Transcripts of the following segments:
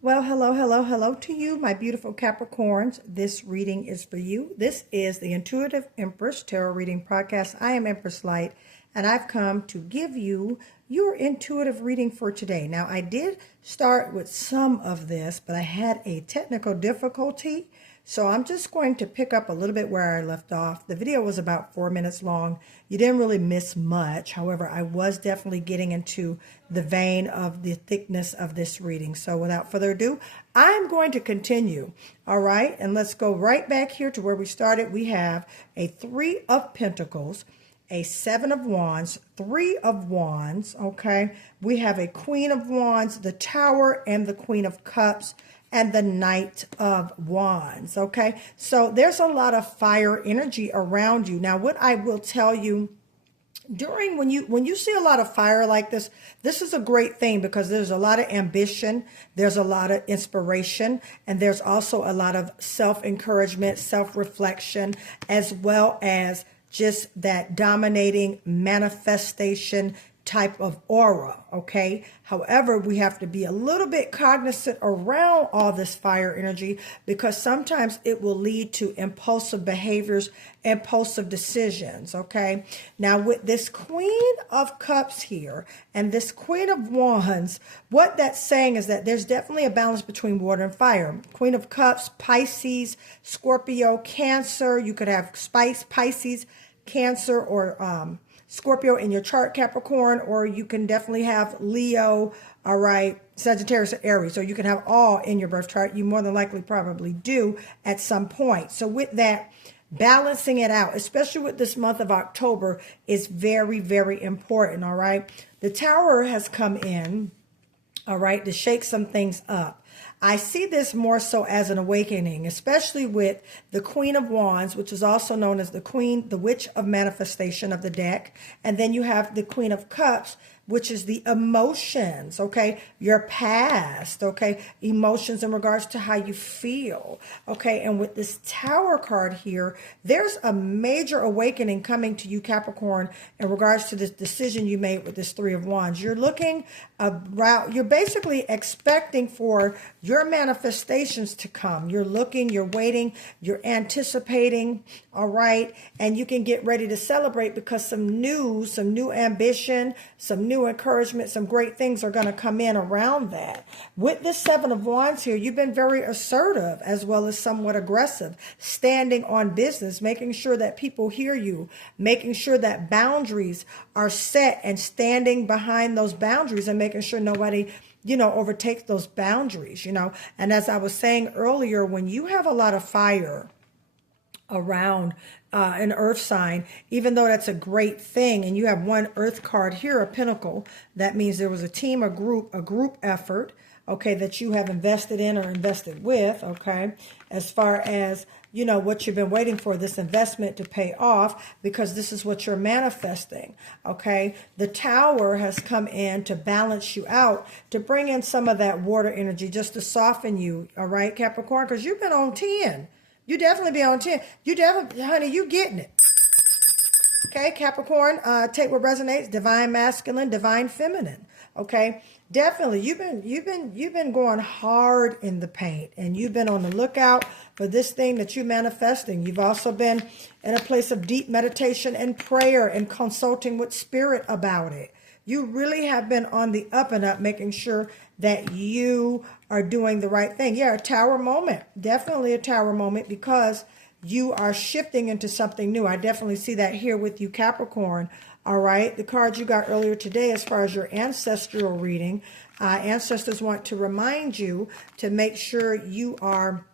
Well, hello, hello, hello to you, my beautiful Capricorns. This reading is for you. This is the Intuitive Empress Tarot Reading Podcast. I am Empress Light, and I've come to give you your intuitive reading for today. Now, I did start with some of this, but I had a technical difficulty. So I'm just going to pick up a little bit where I left off. The video was about 4 minutes long. You didn't really miss much. However, I was definitely getting into the vein of the thickness of this reading. So without further ado, I'm going to continue. All right. And let's go right back here to where we started. We have a 3 of Pentacles, a 7 of Wands, 3 of Wands. Okay. We have a Queen of Wands, the Tower, and the Queen of Cups, and the Knight of Wands. Okay, so there's a lot of fire energy around you. Now, what I will tell you, during when you see a lot of fire like this is a great thing, because there's a lot of ambition, there's a lot of inspiration, and there's also a lot of self-encouragement, self-reflection, as well as just that dominating manifestation type of aura. Okay, however, we have to be a little bit cognizant around all this fire energy, because sometimes it will lead to impulsive behaviors, impulsive decisions. Okay, now with this Queen of Cups here and this Queen of Wands, what that's saying is that there's definitely a balance between water and fire. Queen of Cups, Pisces, Scorpio, Cancer. You could have Pisces, Cancer, or Scorpio in your chart, Capricorn, or you can definitely have Leo, all right, Sagittarius, or Aries. So you can have all in your birth chart. You more than likely probably do at some point. So with that, balancing it out, especially with this month of October, is very, very important, all right? The Tower has come in, all right, to shake some things up. I see this more so as an awakening, especially with the Queen of Wands, which is also known as the Witch of Manifestation of the deck. And then you have the Queen of Cups, which is the emotions, okay? Your past, okay? Emotions in regards to how you feel, okay? And with this Tower card here, there's a major awakening coming to you, Capricorn, in regards to this decision you made with this 3 of Wands. You're looking around, you're basically expecting for your manifestations to come. You're looking, you're waiting, you're anticipating, all right? And you can get ready to celebrate, because some new ambition, some new encouragement, some great things are going to come in around that. With this 7 of Wands here, you've been very assertive as well as somewhat aggressive, standing on business, making sure that people hear you, making sure that boundaries are set, and standing behind those boundaries and making sure nobody overtakes those boundaries, And as I was saying earlier, when you have a lot of fire around an earth sign, even though that's a great thing, and you have one earth card here, a pentacle, that means there was a team, a group effort, okay, that you have invested in or invested with, okay, as far as what you've been waiting for, this investment to pay off, because this is what you're manifesting, okay? The Tower has come in to balance you out, to bring in some of that water energy, just to soften you, all right, Capricorn, because you've been on 10. You definitely be on 10. You definitely, honey, you getting it. Okay, Capricorn, take what resonates, divine masculine, divine feminine. Okay, definitely you've been going hard in the paint, and you've been on the lookout for this thing that you're manifesting. You've also been in a place of deep meditation and prayer and consulting with spirit about it. You really have been on the up and up, making sure that you are doing the right thing. Yeah, a Tower moment, definitely a Tower moment, because you are shifting into something new. I definitely see that here with you, Capricorn. All right, the cards you got earlier today, as far as your ancestral reading, ancestors want to remind you to make sure you are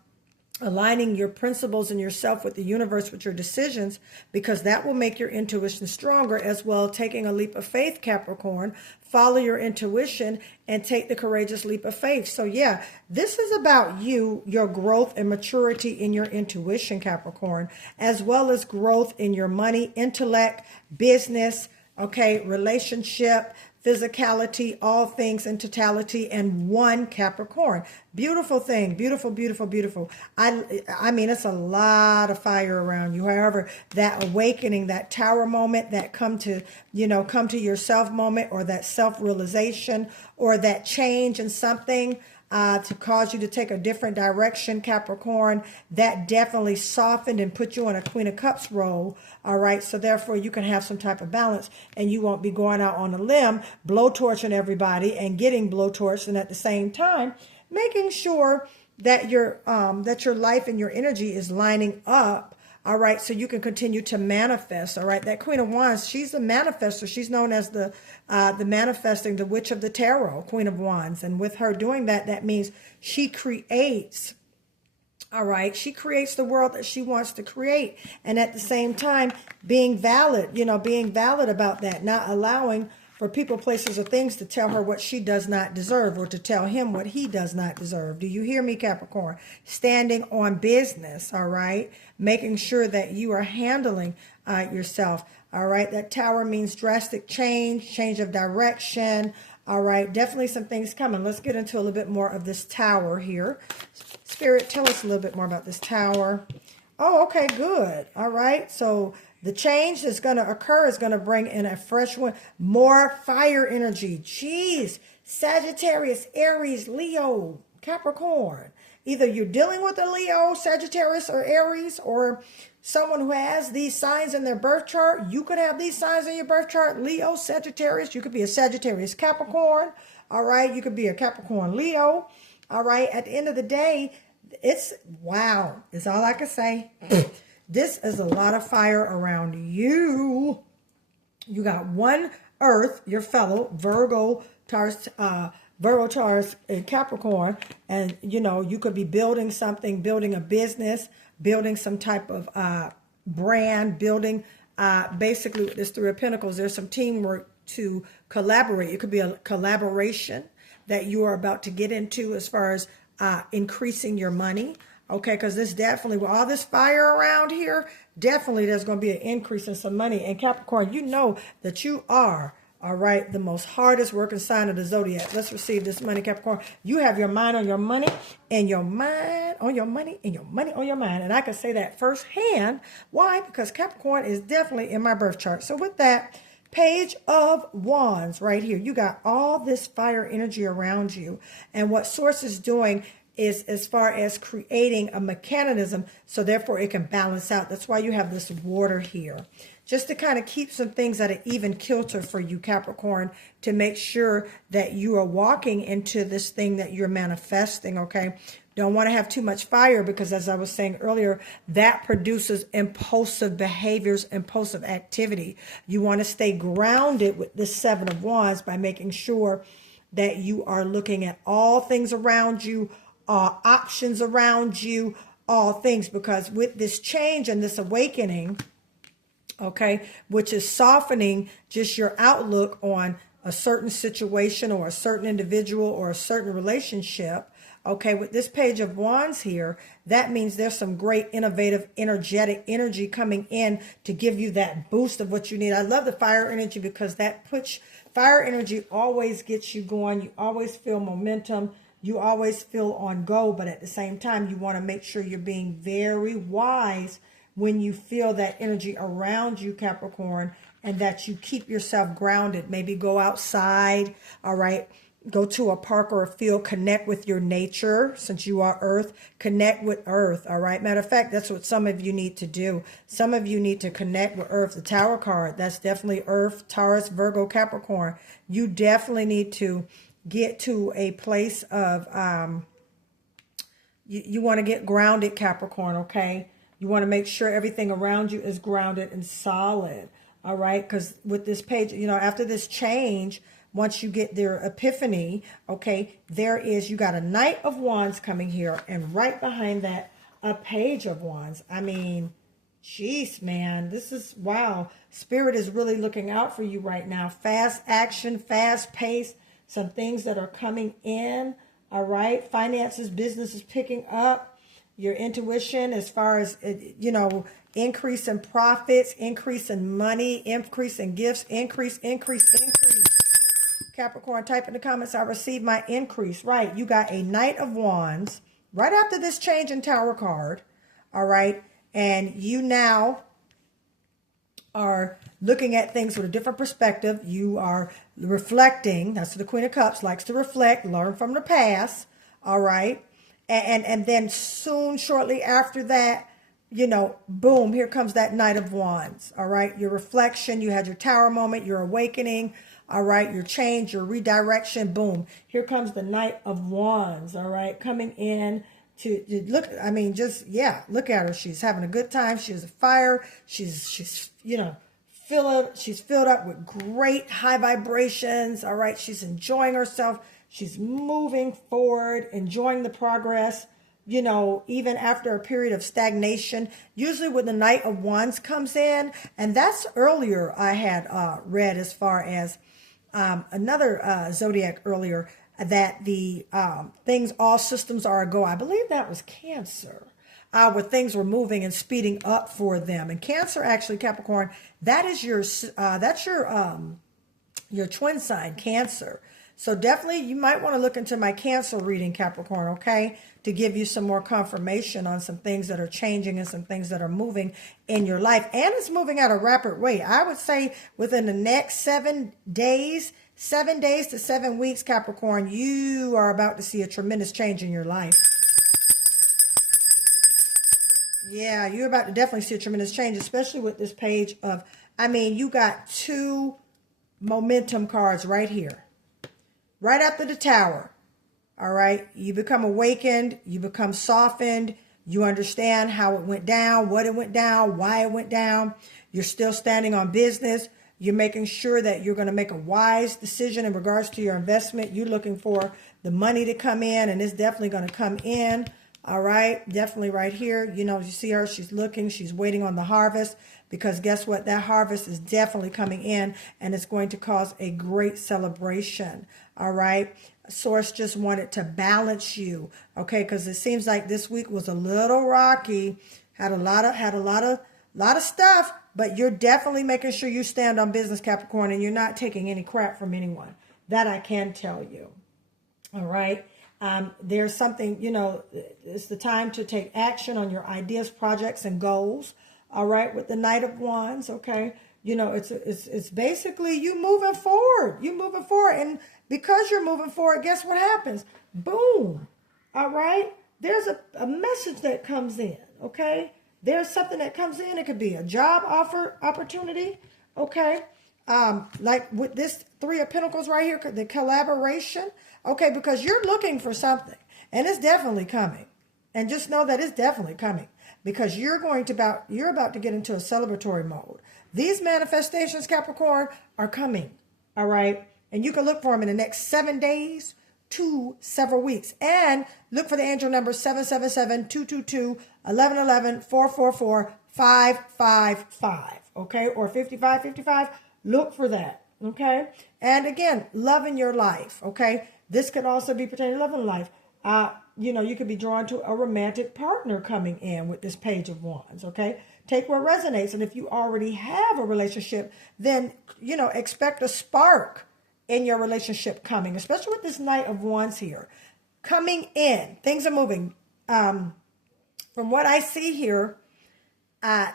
aligning your principles and yourself with the universe, with your decisions, because that will make your intuition stronger, as well taking a leap of faith, Capricorn. Follow your intuition and take the courageous leap of faith. So yeah, this is about you, your growth and maturity in your intuition, Capricorn, as well as growth in your money, intellect, business, okay, relationship, physicality, all things in totality, and one, Capricorn. Beautiful thing. Beautiful, beautiful, beautiful. I mean, it's a lot of fire around you. However, that awakening, that Tower moment, that come to yourself moment, or that self-realization, or that change in something, to cause you to take a different direction, Capricorn. That definitely softened and put you on a Queen of Cups role. All right. So therefore you can have some type of balance and you won't be going out on a limb, blowtorching everybody and getting blowtorched. And at the same time, making sure that your life and your energy is lining up. All right, so you can continue to manifest. All right, that Queen of Wands, she's a manifester. She's known as the manifesting, the Witch of the Tarot, Queen of Wands. And with her doing that, that means she creates. All right, she creates the world that she wants to create, and at the same time, being valid. Being valid about that, not allowing for people, places, or things to tell her what she does not deserve or to tell him what he does not deserve. Do you hear me, Capricorn? Standing on business, all right? Making sure that you are handling yourself, all right? That Tower means drastic change of direction, all right? Definitely some things coming. Let's get into a little bit more of this Tower here. Spirit, tell us a little bit more about this Tower. Oh, okay, good. All right, so the change that's going to occur is going to bring in a fresh one, more fire energy. Jeez, Sagittarius, Aries, Leo, Capricorn. Either you're dealing with a Leo, Sagittarius, or Aries, or someone who has these signs in their birth chart. You could have these signs in your birth chart, Leo, Sagittarius. You could be a Sagittarius, Capricorn. All right, you could be a Capricorn, Leo. All right, at the end of the day, wow, is all I can say. This is a lot of fire around you. You got one Earth, your fellow Virgo, Taurus, and Capricorn, and you could be building something, building a business, building some type of brand, building basically with this Three of Pentacles. There's some teamwork to collaborate. It could be a collaboration that you are about to get into as far as increasing your money. Okay, because this definitely, with all this fire around here, definitely there's going to be an increase in some money. And Capricorn, you know that you are, all right, the most hardest working sign of the zodiac. Let's receive this money, Capricorn. You have your mind on your money and your mind on your money and your money on your mind. And I can say that firsthand. Why? Because Capricorn is definitely in my birth chart. So with that, Page of Wands right here. You got all this fire energy around you. And what Source is doing is as far as creating a mechanism, so therefore it can balance out. That's why you have this water here, just to kind of keep some things at an even kilter for you, Capricorn, to make sure that you are walking into this thing that you're manifesting, okay? Don't want to have too much fire because, as I was saying earlier, that produces impulsive behaviors, impulsive activity. You want to stay grounded with this Seven of Wands by making sure that you are looking at all things around you, options around you, all things, because with this change and this awakening, okay, which is softening just your outlook on a certain situation or a certain individual or a certain relationship, okay, with this Page of Wands here, that means there's some great innovative, energetic energy coming in to give you that boost of what you need. I love the fire energy because that fire energy always gets you going. You always feel momentum. You always feel on go, but at the same time, you want to make sure you're being very wise when you feel that energy around you, Capricorn, and that you keep yourself grounded. Maybe go outside, all right? Go to a park or a field, connect with your nature. Since you are Earth, connect with Earth, all right? Matter of fact, that's what some of you need to do. Some of you need to connect with Earth. The Tower card, that's definitely Earth, Taurus, Virgo, Capricorn. You definitely need to get to a place of, you want to get grounded, Capricorn, okay? You want to make sure everything around you is grounded and solid, all right? Because with this page, after this change, once you get their epiphany, okay, you got a Knight of Wands coming here, and right behind that, a Page of Wands. I mean, jeez, man, this is, wow. Spirit is really looking out for you right now. Fast action, fast pace. Some things that are coming in, all right? Finances, business is picking up. Your intuition as far as, increase in profits, increase in money, increase in gifts, increase. Capricorn, type in the comments, I received my increase. Right, you got a Knight of Wands right after this change in Tower card, all right? And you now are looking at things with a different perspective. You are reflecting. That's what the Queen of Cups likes to reflect, learn from the past. All right. And then soon, shortly after that, boom, here comes that Knight of Wands. All right. Your reflection, you had your Tower moment, your awakening. All right. Your change, your redirection. Boom. Here comes the Knight of Wands. All right. Coming in to look. I mean, look at her. She's having a good time. She's a fire. She's filled up with great high vibrations. All right. She's enjoying herself. She's moving forward, enjoying the progress, even after a period of stagnation. Usually when the Knight of Wands comes in, and that's earlier I had read as far as another zodiac earlier, that the things, all systems are a go. I believe that was Cancer. Where things were moving and speeding up for them. And Cancer, actually, Capricorn, that's your twin sign, Cancer. So definitely you might want to look into my Cancer reading, Capricorn, okay, to give you some more confirmation on some things that are changing and some things that are moving in your life. And it's moving at a rapid rate. I would say within the next 7 days to 7 weeks, Capricorn, you are about to see a tremendous change in your life. Yeah, you're about to definitely see a tremendous change, especially with this page of, you got 2 momentum cards right here. Right after the Tower, all right, you become awakened, you become softened, you understand how it went down, what it went down, why it went down. You're still standing on business. You're making sure that you're going to make a wise decision in regards to your investment. You're looking for the money to come in, and it's definitely going to come in. All right, definitely right here. You see her, she's looking, she's waiting on the harvest, because guess what? That harvest is definitely coming in, and it's going to cause a great celebration. All right. Source just wanted to balance you. Okay. Because it seems like this week was a little rocky, had a lot of stuff, but you're definitely making sure you stand on business, Capricorn, and you're not taking any crap from anyone. That I can tell you. All right. There's something, it's the time to take action on your ideas, projects, and goals. All right. With the Knight of Wands. Okay. It's basically you moving forward. And because you're moving forward, guess what happens? Boom. All right. There's a message that comes in. Okay. There's something that comes in. It could be a job opportunity. Okay. Like with this 3 of Pentacles right here, the collaboration. Okay. Because you're looking for something, and it's definitely coming. And just know that it's definitely coming, because you're about to get into a celebratory mode. These manifestations, Capricorn, are coming. All right. And you can look for them in the next 7 days to several weeks. And look for the angel number 777-222-1111-444-555. Okay. Or 5555. Look for that. Okay. And again, love in your life. Okay. This could also be pertaining to love in life. You could be drawn to a romantic partner coming in with this Page of Wands. Okay. Take what resonates. And if you already have a relationship, then, expect a spark in your relationship coming, especially with this Knight of Wands here coming in. Things are moving. From what I see here,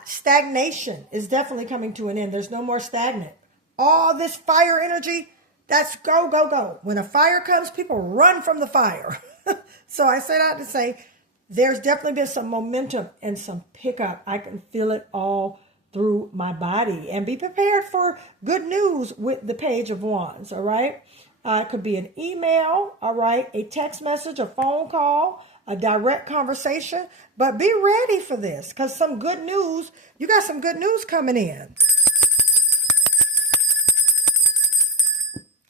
stagnation is definitely coming to an end. There's no more stagnant. All this fire energy, that's go, go, go. When a fire comes, people run from the fire. So I say that to say, there's definitely been some momentum and some pickup. I can feel it all through my body. And be prepared for good news with the Page of Wands, all right? It could be an email, all right? A text message, a phone call, a direct conversation. But be ready for this, because some good news, you got some good news coming in.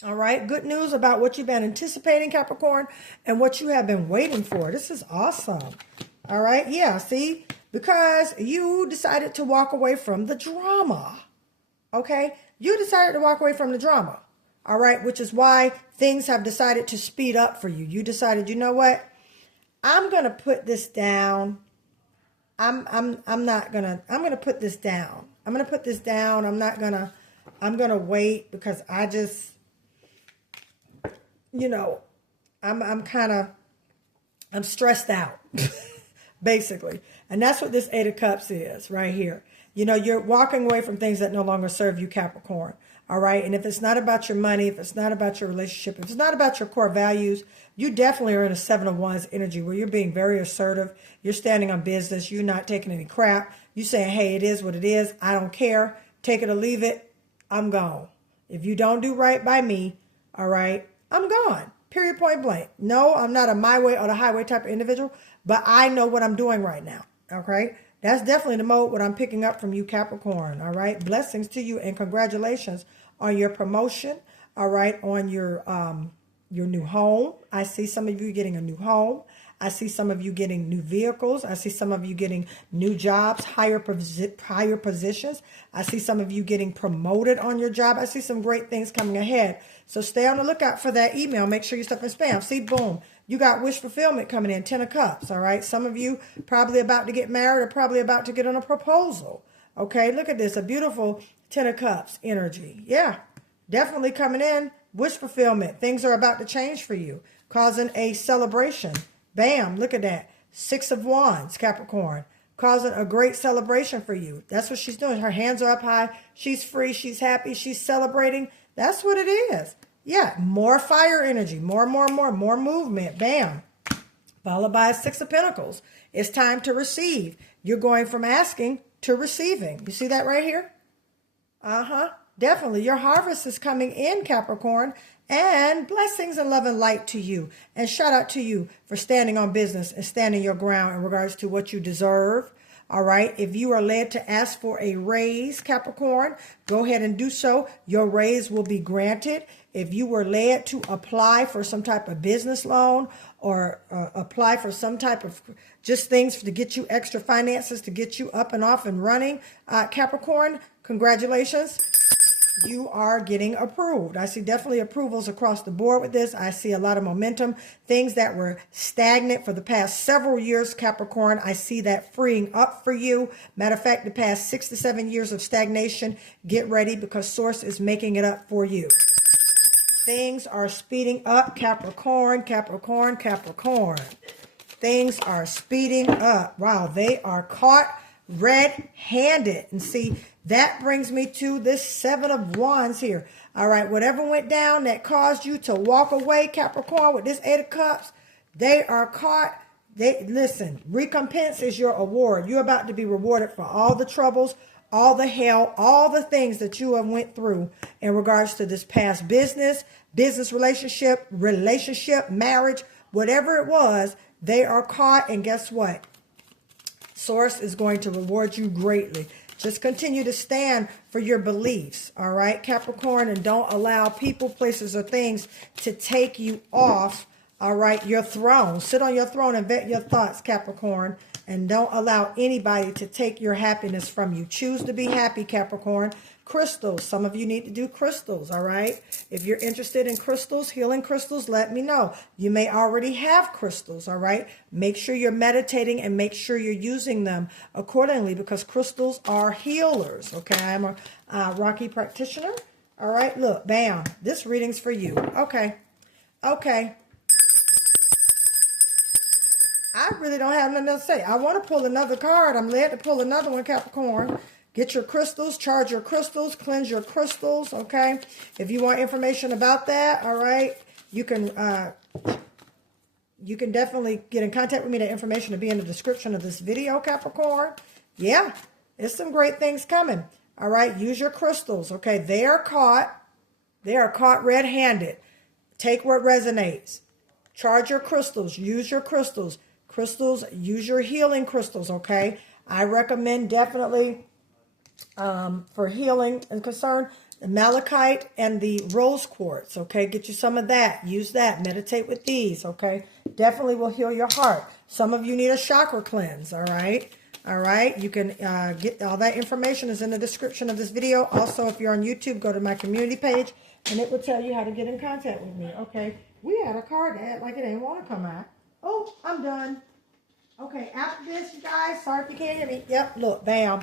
All right. Good news about what you've been anticipating, Capricorn, and what you have been waiting for. This is awesome. All right. Yeah. See, because you decided to walk away from the drama. Okay. You decided to walk away from the drama. All right. Which is why things have decided to speed up for you. You decided, you know what? I'm going to put this down. I'm going to put this down. I'm going to put this down. I'm going to wait, because I just, I'm stressed out, basically. And that's what this 8 of Cups is right here. You're walking away from things that no longer serve you, Capricorn. All right. And if it's not about your money, if it's not about your relationship, if it's not about your core values, you definitely are in a 7 of Wands energy where you're being very assertive. You're standing on business. You're not taking any crap. You're saying, hey, it is what it is. I don't care. Take it or leave it. I'm gone. If you don't do right by me, all right, I'm gone. Period, point blank. No, I'm not a my way or the highway type of individual, but I know what I'm doing right now. Okay. That's definitely the mode what I'm picking up from you, Capricorn. All right. Blessings to you and congratulations on your promotion. All right. On your new home. I see some of you getting a new home. I see some of you getting new vehicles. I see some of you getting new jobs, higher positions. I see some of you getting promoted on your job. I see some great things coming ahead. So stay on the lookout for that email. Make sure you stuff in spam. See, boom, you got wish fulfillment coming in, 10 of Cups, all right? Some of you probably about to get married or probably about to get on a proposal. Okay, look at this, a beautiful 10 of Cups energy. Yeah, definitely coming in, wish fulfillment. Things are about to change for you, causing a celebration. Bam, look at that. 6 of Wands, Capricorn, causing a great celebration for you. That's what she's doing. Her hands are up high. She's free. She's happy. She's celebrating. That's what it is. Yeah, more fire energy, more movement. Bam. Followed by 6 of Pentacles. It's time to receive. You're going from asking to receiving. You see that right here? Definitely. Your harvest is coming in, Capricorn. And blessings and love and light to you. And shout out to you for standing on business and standing your ground in regards to what you deserve. All right. If you are led to ask for a raise, Capricorn, go ahead and do so. Your raise will be granted. If you were led to apply for some type of business loan or apply for some type of just things to get you extra finances, to get you up and off and running, Capricorn, congratulations. You are getting approved. I see definitely approvals across the board with this. I see a lot of momentum. Things that were stagnant for the past several years, Capricorn, I see that freeing up for you. Matter of fact, the past 6 to 7 years of stagnation, get ready because Source is making it up for you. Things are speeding up, Capricorn, Capricorn, Capricorn. Things are speeding up. Wow, they are caught red-handed. And see, that brings me to this 7 of Wands here. All right, whatever went down that caused you to walk away, Capricorn, with this 8 of Cups, they are caught. Listen, recompense is your award. You're about to be rewarded for all the troubles, all the hell, all the things that you have went through in regards to this past business relationship, marriage, whatever it was, they are caught. And guess what? Source is going to reward you greatly. Just continue to stand for your beliefs, all right, Capricorn, and don't allow people, places, or things to take you off, all right, your throne. Sit on your throne and vet your thoughts, Capricorn, and don't allow anybody to take your happiness from you. Choose to be happy, Capricorn. Crystals. Some of you need to do crystals, all right? If you're interested in crystals, healing crystals, let me know. You may already have crystals, all right? Make sure you're meditating and make sure you're using them accordingly because crystals are healers, okay? I'm a Rocky practitioner, all right? Look, bam, this reading's for you. Okay. I really don't have nothing else to say. I want to pull another card. I'm led to pull another one, Capricorn. Get your crystals, charge your crystals, cleanse your crystals, okay? If you want information about that, all right, you can definitely get in contact with me. The information will be in the description of this video, Capricorn. Yeah, there's some great things coming. All right, use your crystals, okay? They are caught red-handed. Take what resonates. Charge your crystals, use your crystals. Crystals, use your healing crystals, okay? I recommend definitely for healing and concern, the malachite and the rose quartz, okay? Get you some of that. Use that. Meditate with these, okay? Definitely will heal your heart. Some of you need a chakra cleanse, all right? All right? You can get all that information is in the description of this video. Also, if you're on YouTube, go to my community page, and it will tell you how to get in contact with me, okay? We had a card that act like it ain't want to come out. Oh, I'm done. Okay, after this, you guys, sorry if you can't hear me. Yep, look, bam.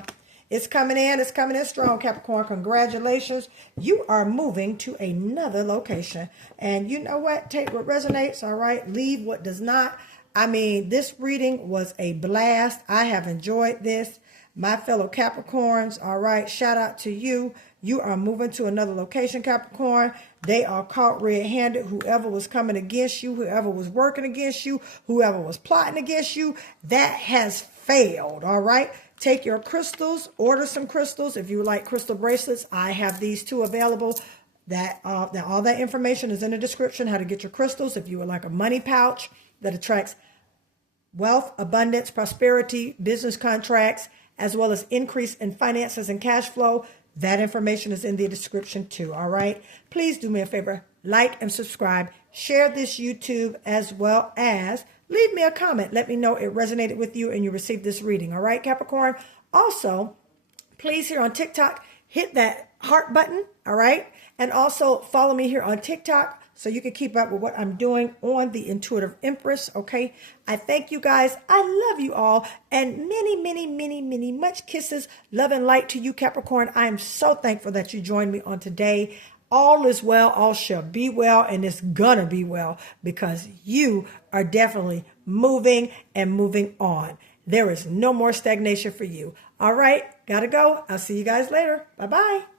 It's coming in strong, Capricorn. Congratulations. You are moving to another location. And you know what? Take what resonates, all right? Leave what does not. I mean, this reading was a blast. I have enjoyed this. My fellow Capricorns, all right, shout out to you. You are moving to another location, Capricorn. They are caught red-handed. Whoever was coming against you, whoever was working against you, whoever was plotting against you, that has failed, all right? Take your crystals, order some crystals. If you would like crystal bracelets, I have these two available. All that information is in the description, how to get your crystals. If you would like a money pouch that attracts wealth, abundance, prosperity, business contracts, as well as increase in finances and cash flow, that information is in the description too, all right? Please do me a favor, like and subscribe, share this YouTube, as well as leave me a comment. Let me know it resonated with you and you received this reading, all right, Capricorn? Also, please here on TikTok, hit that heart button, all right? And also follow me here on TikTok so you can keep up with what I'm doing on the Intuitive Empress, okay? I thank you guys. I love you all. And many, many, many, many much kisses, love and light to you, Capricorn. I am so thankful that you joined me on today. All is well, all shall be well, and it's gonna be well because you are definitely moving and moving on. There is no more stagnation for you. All right, gotta go. I'll see you guys later. Bye-bye.